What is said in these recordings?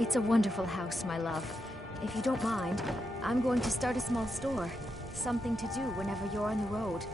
It's a wonderful house, my love. If you don't mind, I'm going to start a small store. Something to do whenever you're on the road.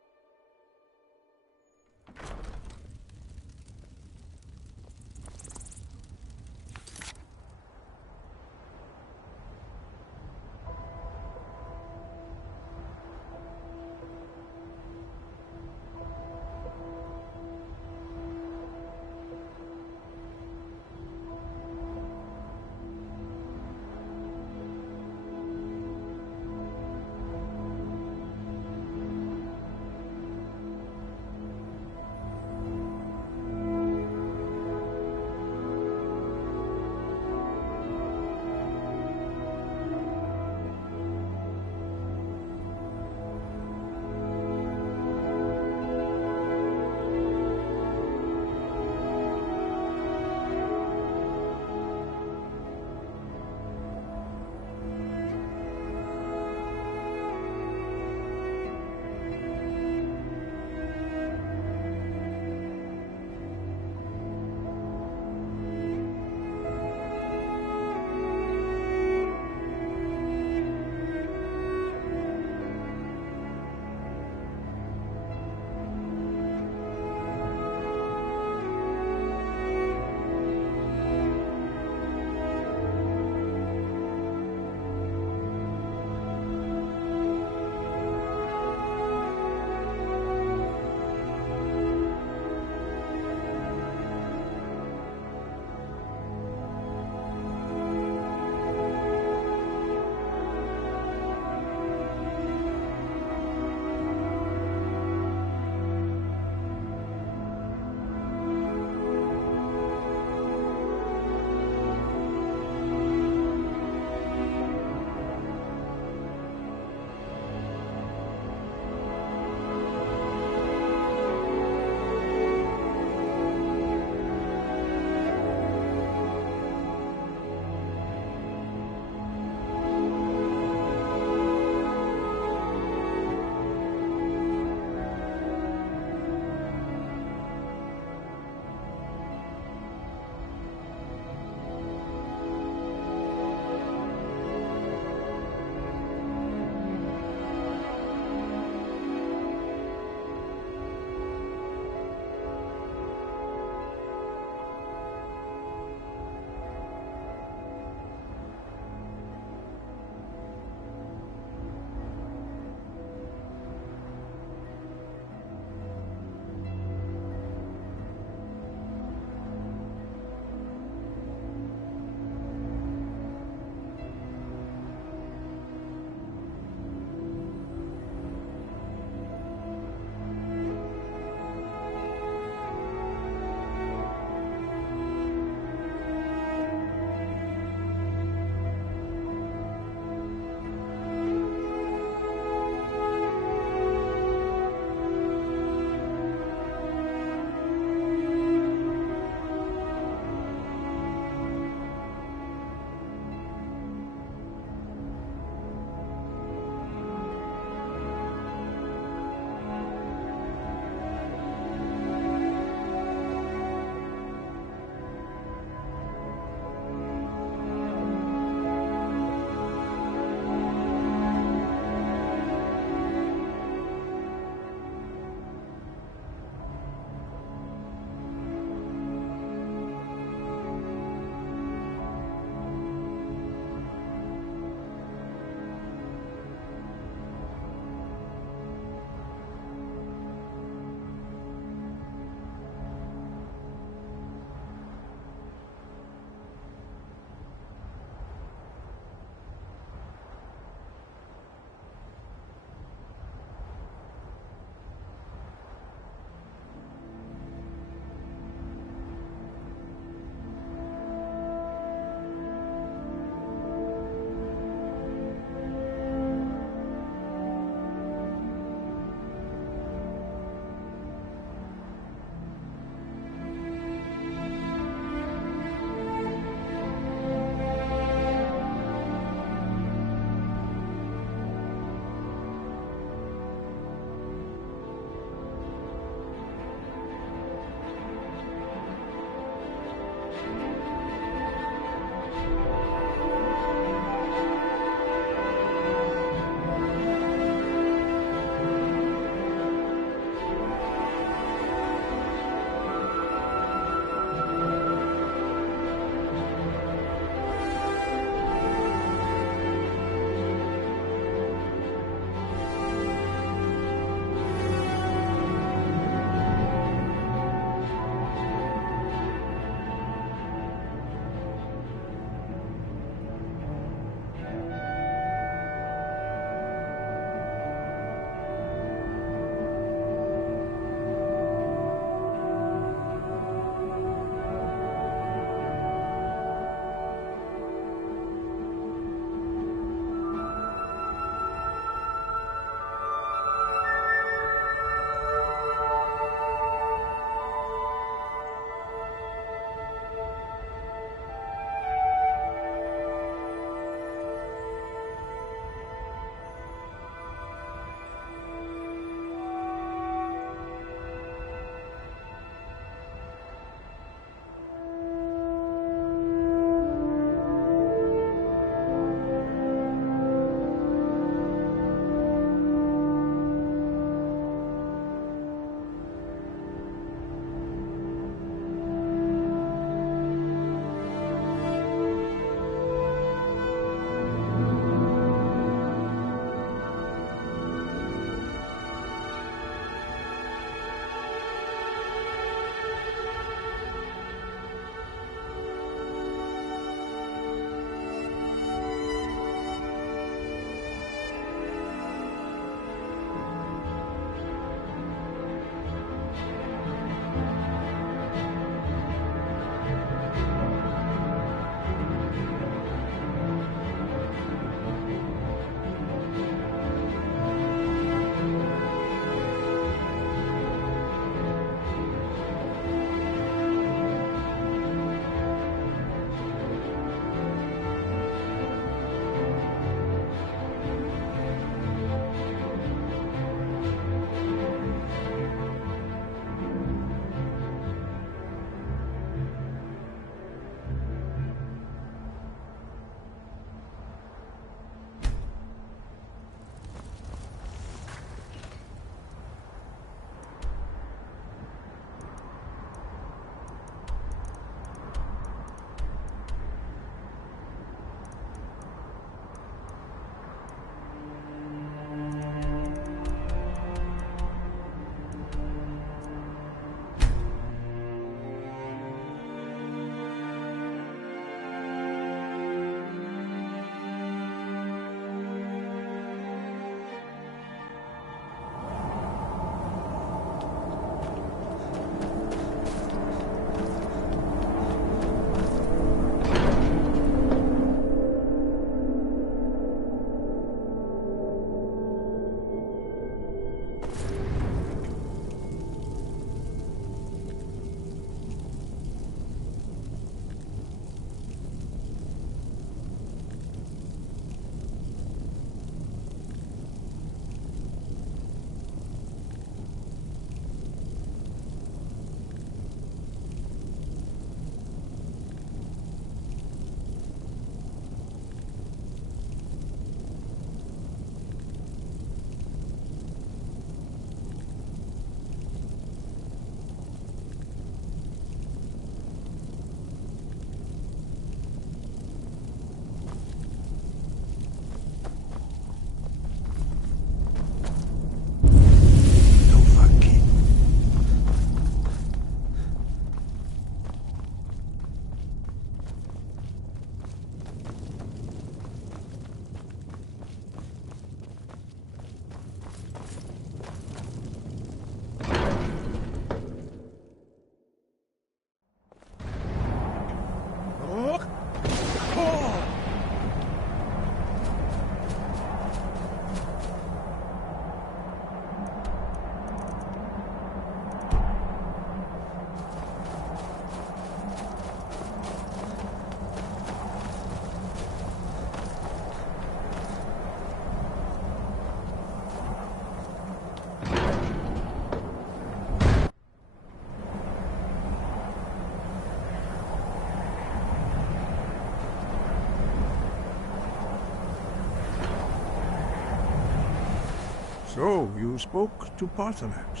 So, you spoke to Parthenax.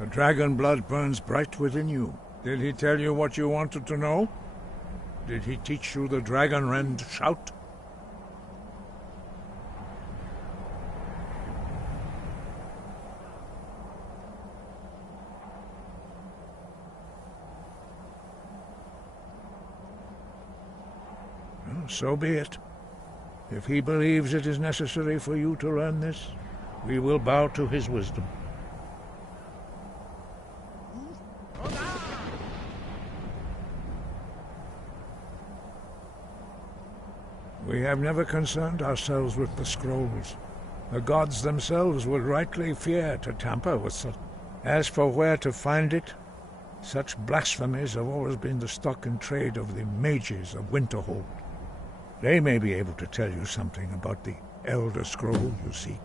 The dragon blood burns bright within you. Did he tell you what you wanted to know? Did he teach you the dragon rend shout? Well, so be it. If he believes it is necessary for you to learn this, we will bow to his wisdom. We have never concerned ourselves with the scrolls. The gods themselves would rightly fear to tamper with such. As for where to find it, such blasphemies have always been the stock and trade of the mages of Winterhold. They may be able to tell you something about the Elder Scroll you seek.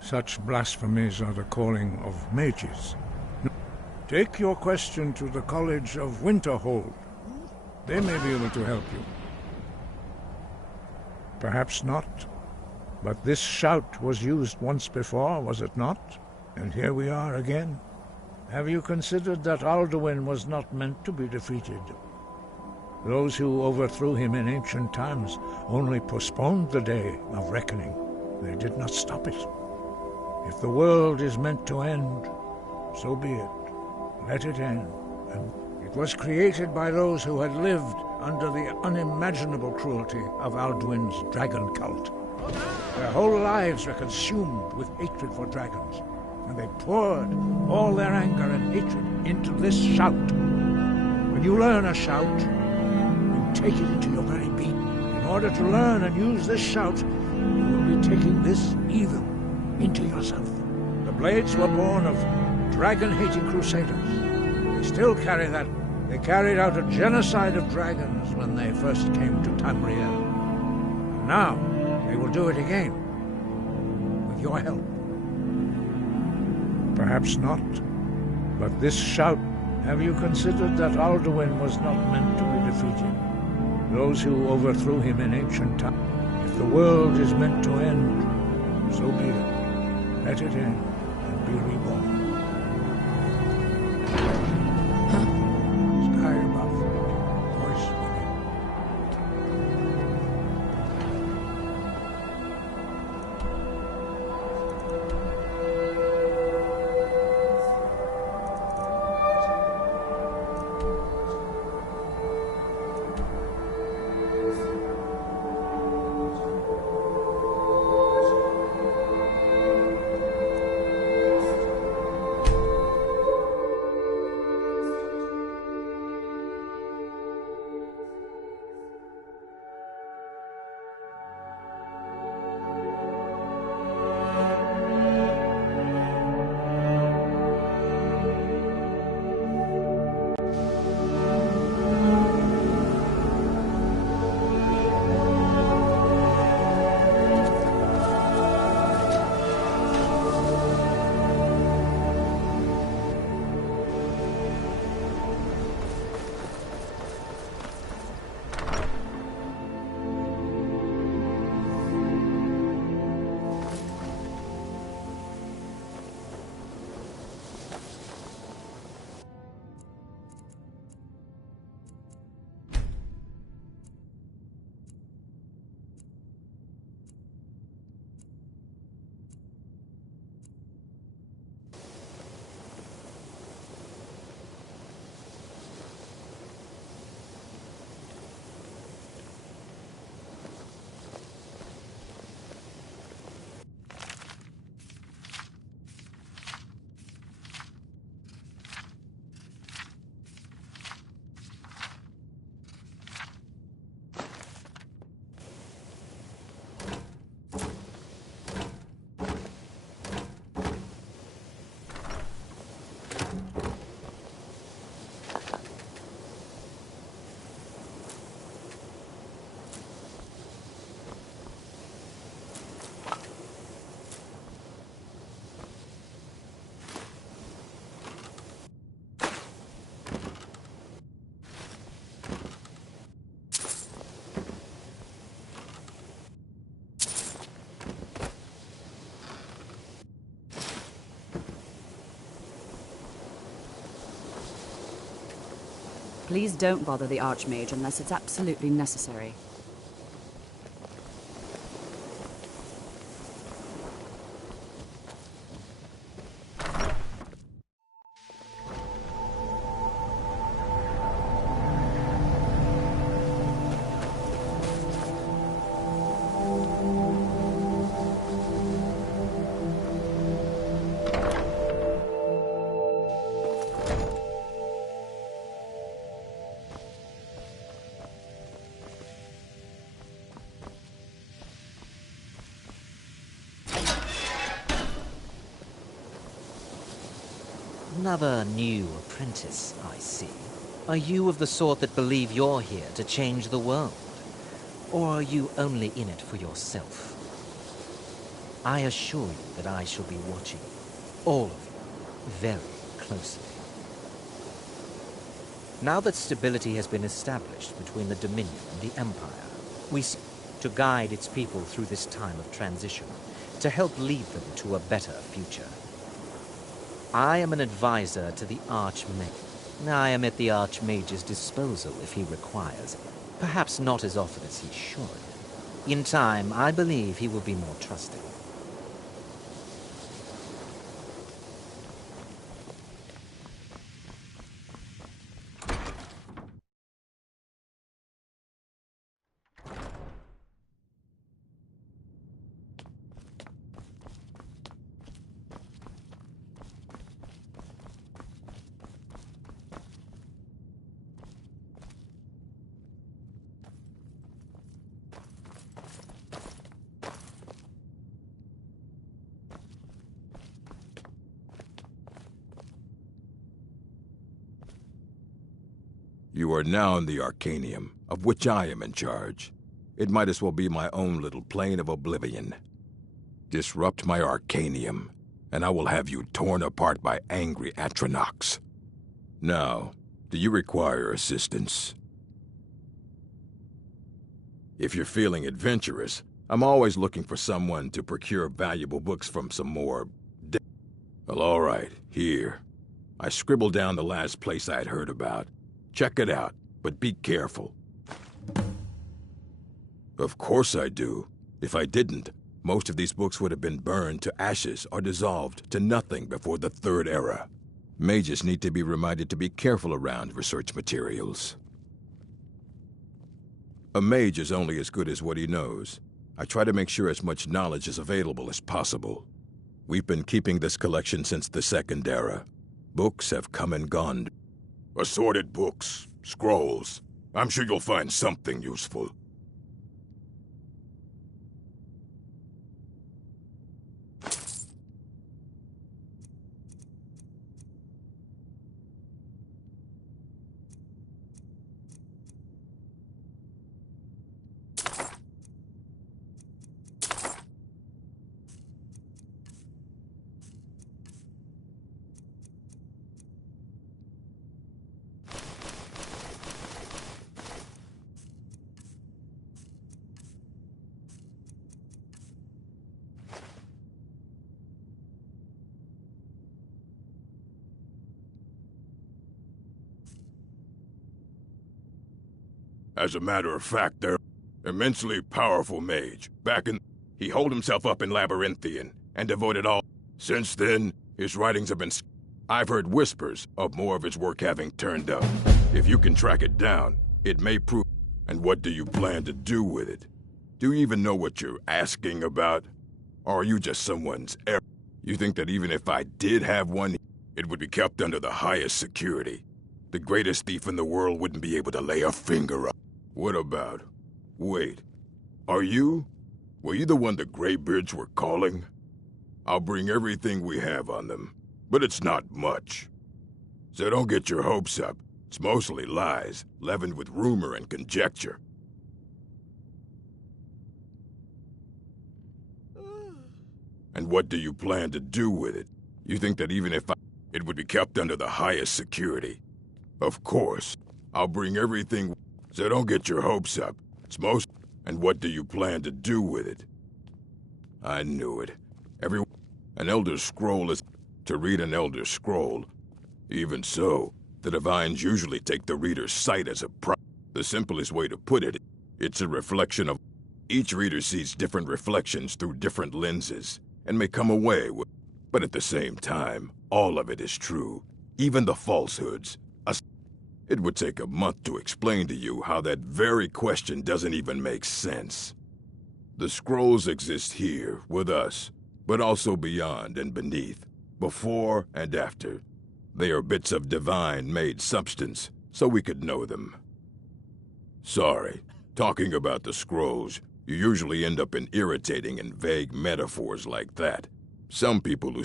Such blasphemies are the calling of mages. Take your question to the College of Winterhold. They may be able to help you. Perhaps not. But this shout was used once before, was it not? And here we are again. Have you considered that Alduin was not meant to be defeated? Those who overthrew him in ancient times only postponed the day of reckoning. They did not stop it. If the world is meant to end, so be it. Let it end. And it was created by those who had lived under the unimaginable cruelty of Alduin's dragon cult. Their whole lives were consumed with hatred for dragons, and they poured all their anger and hatred into this shout. When you learn a shout, you take it into your very being. In order to learn and use this shout, you will be taking this evil into yourself. The Blades were born of dragon-hating crusaders. They still carry that. They carried out a genocide of dragons when they first came to Tamriel. And now, they will do it again, with your help. Perhaps not, but this shout, have you considered that Alduin was not meant to be defeated? Those who overthrew him in ancient times. If the world is meant to end, so be it. Let it end and be reborn. Please don't bother the Archmage unless it's absolutely necessary. Another new apprentice, I see. Are you of the sort that believe you're here to change the world? Or are you only in it for yourself? I assure you that I shall be watching you, all of you, very closely. Now that stability has been established between the Dominion and the Empire, we seek to guide its people through this time of transition, to help lead them to a better future. I am an advisor to the Archmage. I am at the Archmage's disposal if he requires it. Perhaps not as often as he should. In time, I believe he will be more trusting. You are now in the Arcanium, of which I am in charge. It might as well be my own little plane of oblivion. Disrupt my Arcanium, and I will have you torn apart by angry Atronachs. Now, do you require assistance? If you're feeling adventurous, I'm always looking for someone to procure valuable books from some more... Well, all right, here. I scribbled down the last place I had heard about. Check it out, but be careful. Of course I do. If I didn't, most of these books would have been burned to ashes or dissolved to nothing before the Third Era. Mages need to be reminded to be careful around research materials. A mage is only as good as what he knows. I try to make sure as much knowledge is available as possible. We've been keeping this collection since the Second Era. Books have come and gone. Assorted books, scrolls. I'm sure you'll find something useful. As a matter of fact, they're immensely powerful mage. He holed himself up in Labyrinthian and devoted all... Since then, his writings have been... I've heard whispers of more of his work having turned up. If you can track it down, it may prove... And what do you plan to do with it? Do you even know what you're asking about? Or are you just someone's heir? You think that even if I did have one, it would be kept under the highest security? The greatest thief in the world wouldn't be able to lay a finger on. What about... Wait. Are you? Were you the one the Greybeards were calling? I'll bring everything we have on them, but it's not much. So don't get your hopes up. It's mostly lies, leavened with rumor and conjecture. And what do you plan to do with it? You think that even if it would be kept under the highest security? Of course. I'll bring everything... So don't get your hopes up. It's most... And what do you plan to do with it? I knew it. An Elder Scroll is... To read an Elder Scroll. Even so, The divines usually take the reader's sight as a prize. The simplest way to put it, it's a reflection of... Each reader sees different reflections through different lenses, and may come away with... But at the same time, all of it is true, even the falsehoods. It would take a month to explain to you how that very question doesn't even make sense. The scrolls exist here, with us, but also beyond and beneath, before and after. They are bits of divine-made substance, so we could know them. Sorry, talking about the scrolls, you usually end up in irritating and vague metaphors like that. Some people who...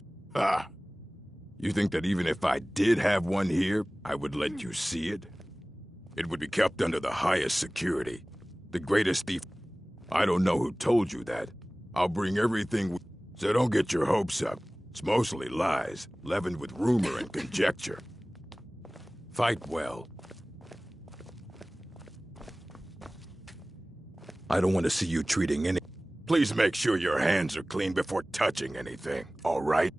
You think that even if I did have one here, I would let you see it? It would be kept under the highest security. The greatest thief... I don't know who told you that. I'll bring everything... So don't get your hopes up. It's mostly lies, leavened with rumor and conjecture. Fight well. I don't want to see you treating any... Please make sure your hands are clean before touching anything, all right?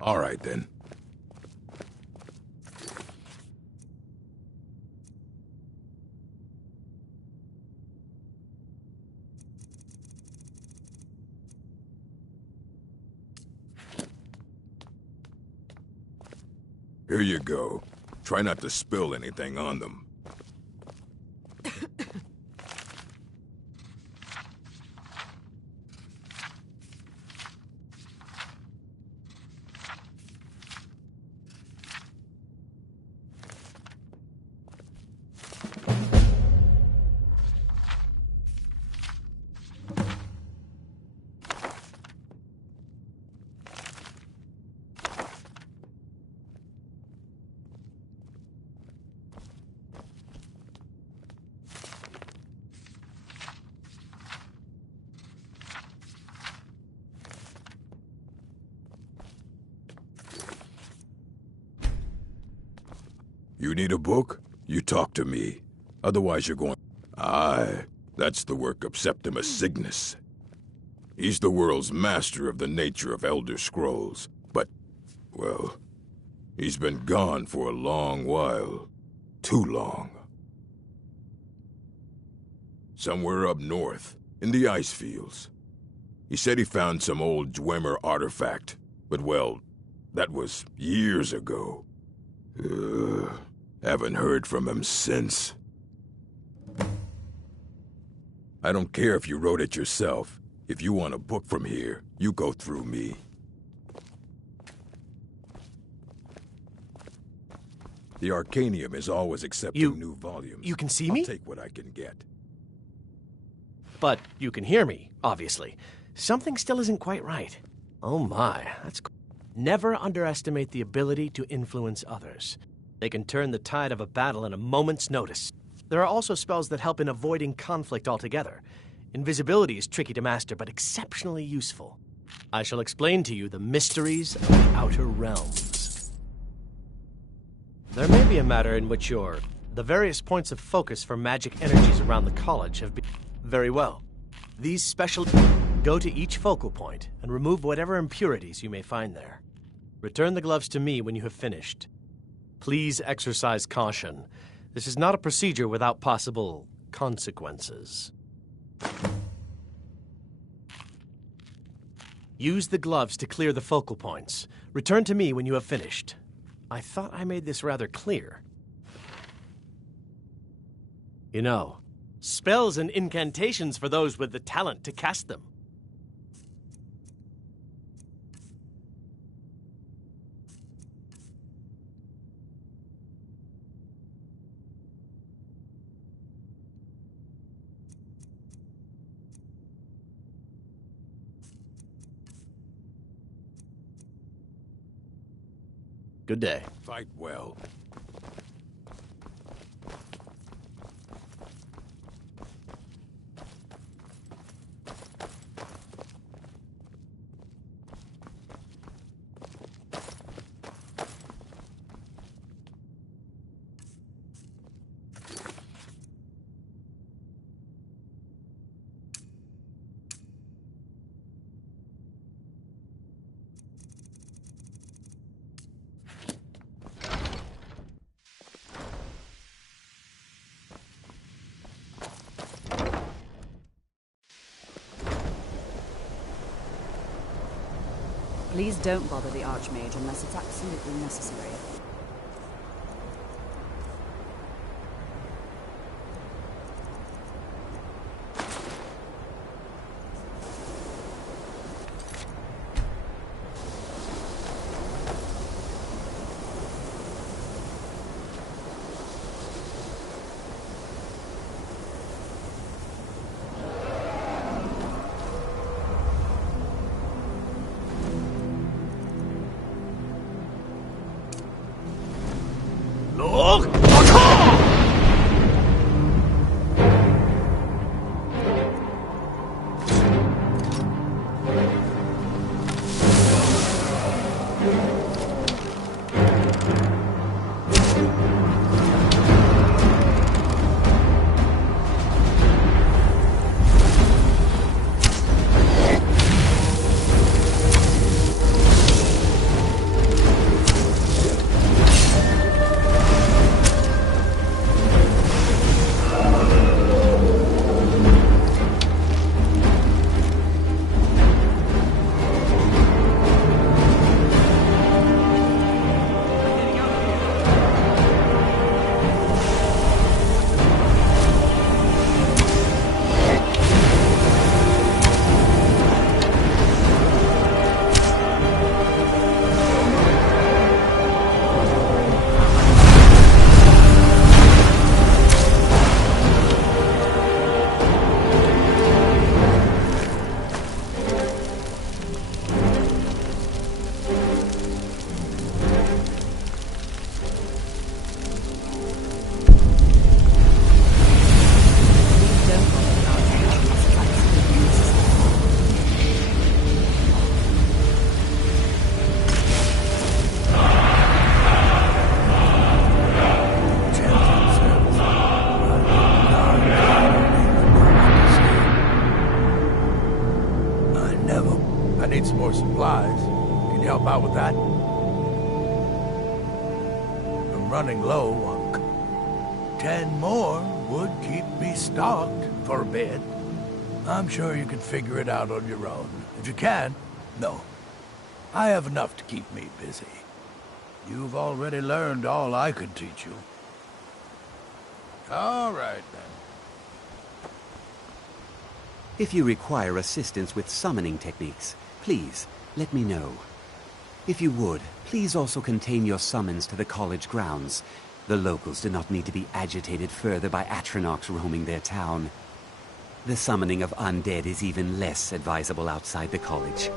All right, then. Here you go. Try not to spill anything on them. You need a book? You talk to me. Otherwise you're going... Aye, that's the work of Septimus Cygnus. He's the world's master of the nature of Elder Scrolls. But, well, he's been gone for a long while. Too long. Somewhere up north, in the ice fields. He said he found some old Dwemer artifact. But, well, that was years ago. Haven't heard from him since. I don't care if you wrote it yourself. If you want a book from here, you go through me. The Arcanium is always accepting new volumes. You can see me? I'll take what I can get. But you can hear me, obviously. Something still isn't quite right. Oh my, that's... Never underestimate the ability to influence others. They can turn the tide of a battle in a moment's notice. There are also spells that help in avoiding conflict altogether. Invisibility is tricky to master, but exceptionally useful. I shall explain to you the mysteries of the Outer Realms. There may be a matter in which the various points of focus for magic energies around the college have been... Very well. These special... Go to each focal point and remove whatever impurities you may find there. Return the gloves to me when you have finished. Please exercise caution. This is not a procedure without possible consequences. Use the gloves to clear the focal points. Return to me when you have finished. I thought I made this rather clear. You know, spells and incantations for those with the talent to cast them. Good day. Fight well. Please don't bother the Archmage unless it's absolutely necessary. Need some more supplies. Can you help out with that? I'm running low on 10 more would keep me stocked for a bit. I'm sure you can figure it out on your own. If you can, no. I have enough to keep me busy. You've already learned all I could teach you. All right, then. If you require assistance with summoning techniques, please, let me know. If you would, please also contain your summons to the college grounds. The locals do not need to be agitated further by Atronachs roaming their town. The summoning of undead is even less advisable outside the college.